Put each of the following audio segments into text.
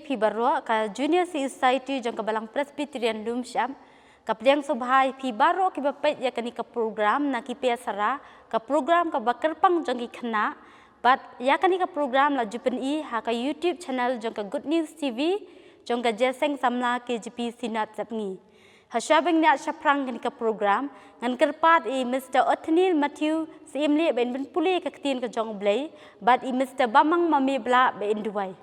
pi barwa ka Junior Society jong ka balang Presbyterian Lumsham ka pliang subhay pi barwa ki bapet ya kani ka program na ki pesara ka program ka bakerpang jong ki khana but ya kani ka program la jupen I ha ka YouTube channel jong ka Good News TV jong ka jeseng samla KGP Sinat sapngi Hashabeng nak shaprang kani ka program ngan kerpat I Mr. Othnil Matthew Simli ben puli ka ketin ka jong blay but I Mr. Bamang Mami Bla ben duai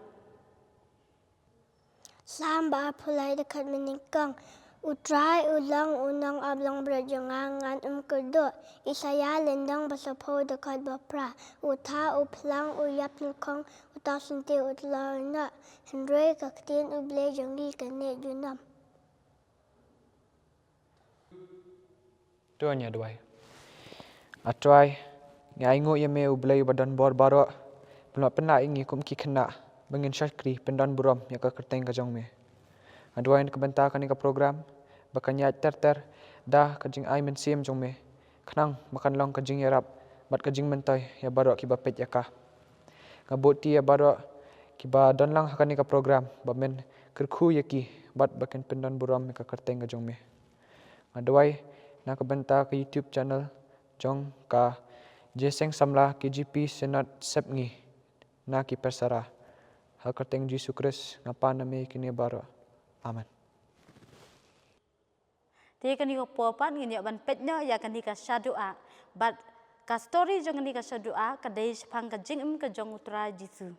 Samba pulai dekat menikang utrai ulang unang ablang berjangan kerdo isaya lendang basapo dekat bapra uta uplang uyap nukong uta sunti utlarna Henry kaktin uble jangi kene junam Tuanya duai. Atrai ngai ngo yeme ublay badan bor baro pelak pena ingi kum ki kena bengin syakri pendan buram ya ka kerteng ka jong me. Aduai ni kebenta kani ka program bakanya ter dah kajing ai men sim jong me. Kenang makan long kajing yarap bat kajing mentai ya baro ki bapet ya ka. Ngaboti ya baro ki ba don lang kani ka program ba men kerku ya ki bat bakin pendan buram ya ka kerteng ka jong me. Aduai na kebenta ke YouTube channel jong ka jeseng samla KGP Senat sepngi na ki persara hal kerteng Yesus Kristus ngapa nami kini baro amen Ti kani ko popan ngini ban petnya ya kani ka syadua but ka story jong kani ka syadua ka dei pang ka jing ka jong utra Yesus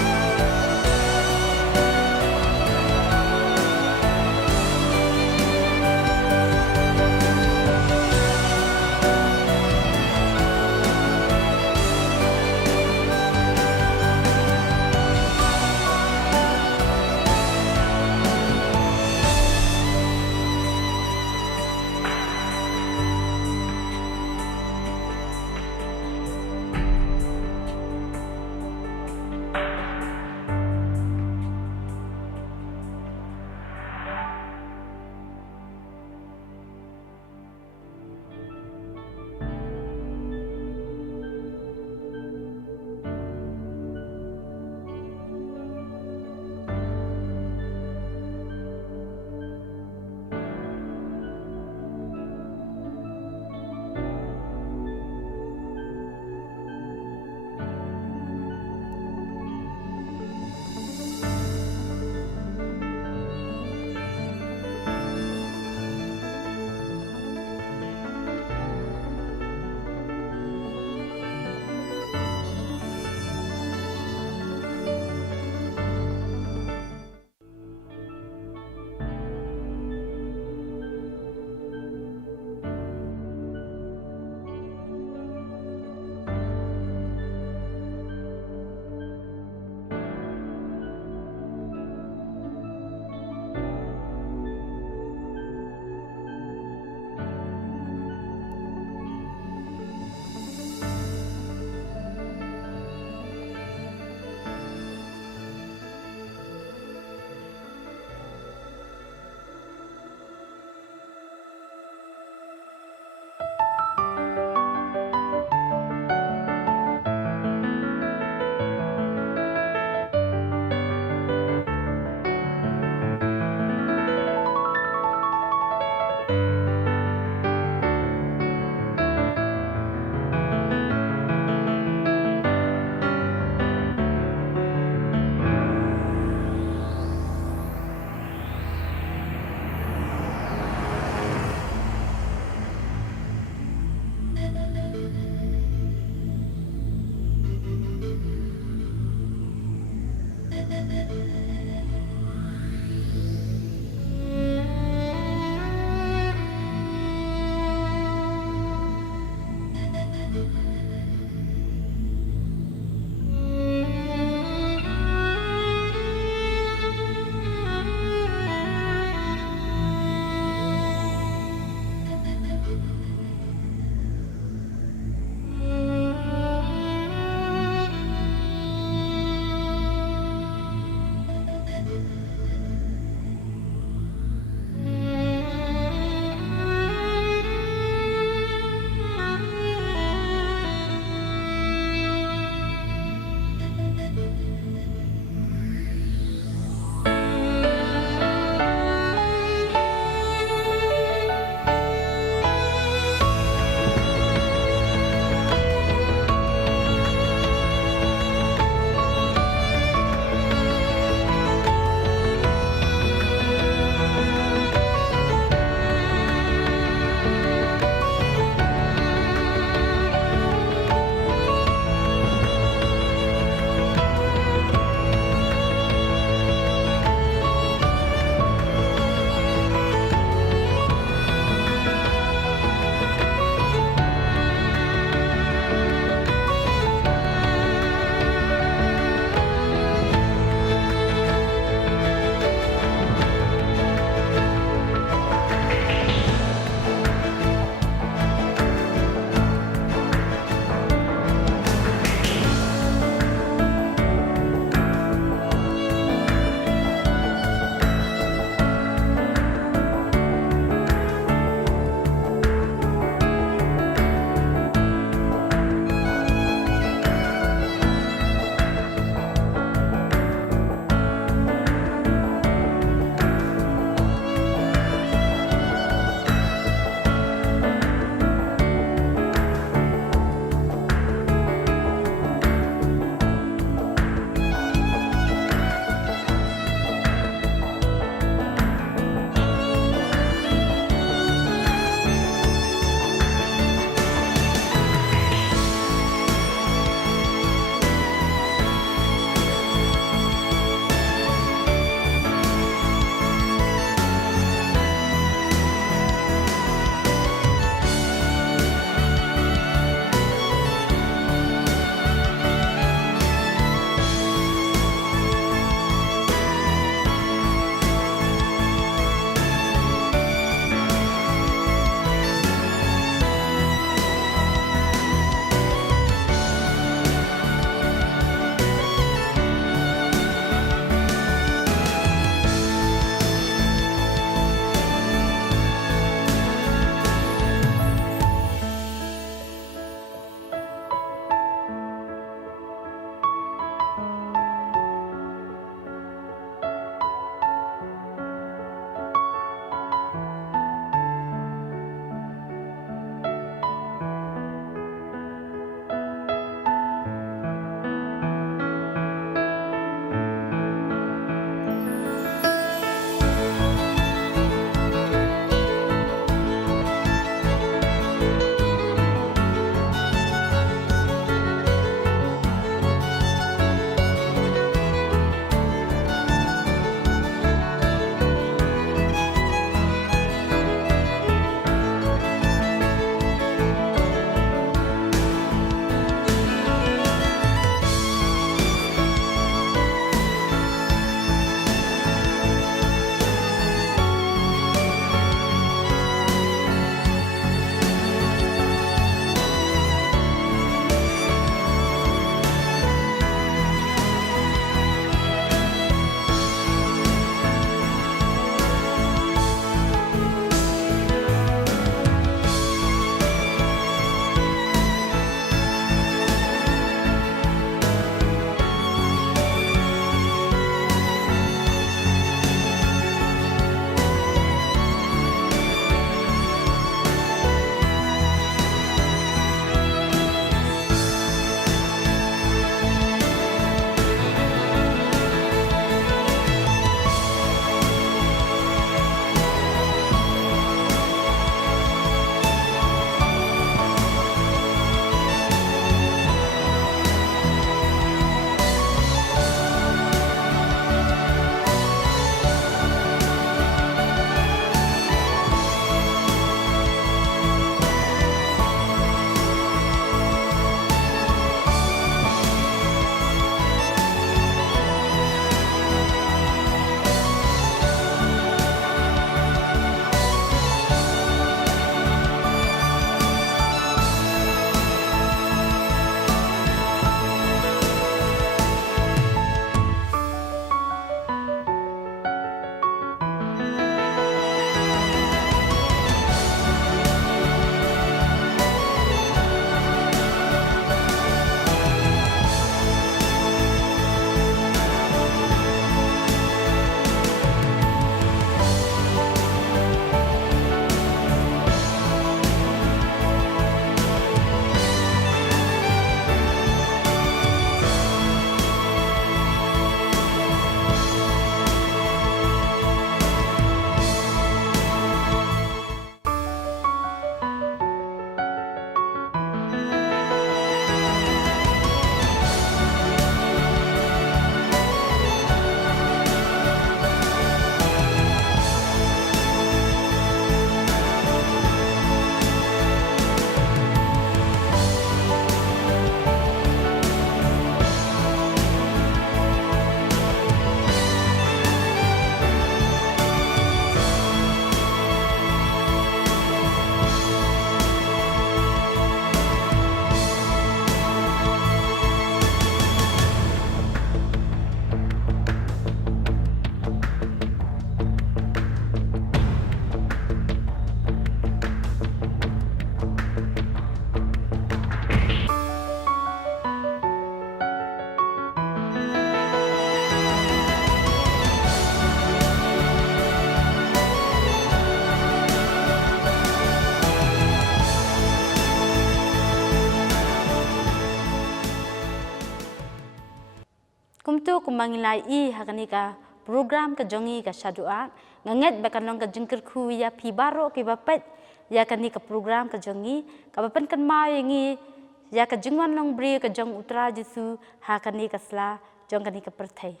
tu kumangilai hakani ka program ka jongi ka syadua nganget bakan long ka jengker khu ya pi baro ki bapet ya kani ka program ka jongi ka bapan kan ma yangi ya ka jingwan long bri ka jong utra jisu hakani ka sla jong kani ka perthai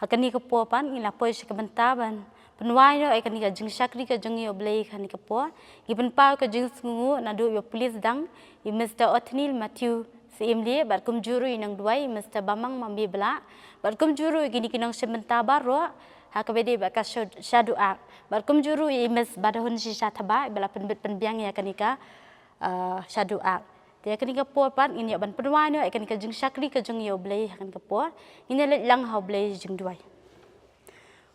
hakani ka popan ila poi ka bentaban penwai no kani ka jing syakri ka jongi oblei kani ka po giben pa ka jing sungu na do yo police dang i Mr. Othnil Matthew Simli barkum juru inang duai Mr. Bamang mambi bela barkum juru gini kinang sementa baro hakabede baka syadua barkum juru i Miss Badahun Shisha Thaba bela penbit penbiang ya kanika syadua dia kanika popan ini ban penwai no kanika jing syakri ka jung yo blei kanika po ini let lang ha blei jing duai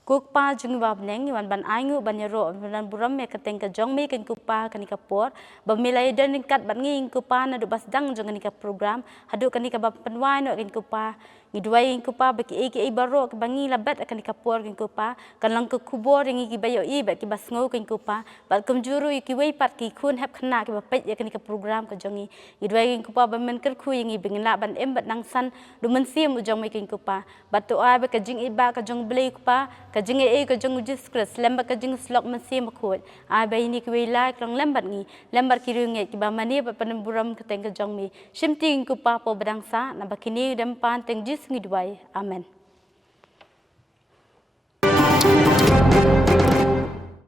Kukpa jung bab neng wan ban aingu ban yaro ban buram me kateng ka jong me ken kupa kanika por ba milai dan kat ban nging kupa na do bas dang jong kanika program hadu kanika bab penwai no ken kupa ngidwai kupa baki eki baro ke bangi labat kanika por ken kupa kan lang ke kubor ngi ki bayo i ba ki bas ngau ken kupa ba kum juru ki wei pat ki khun hap khna ki ba pet ya kanika program ka jongi ngidwai ken kupa ba men ker khu ngi bingla ban em bat nang san du men sim u jong me ken kupa ba to ai ba ka jing iba ka jong blei kupa ka jing ka jong jis kres lemba ka jing slok mesi makhot ai ba ini ki wei krong lembat ngi lembar ki runge ki ba mani ba panburam ka teng ka jong mi shimting ku pa po badang sa na bakini dam pan teng jis ngi duai amen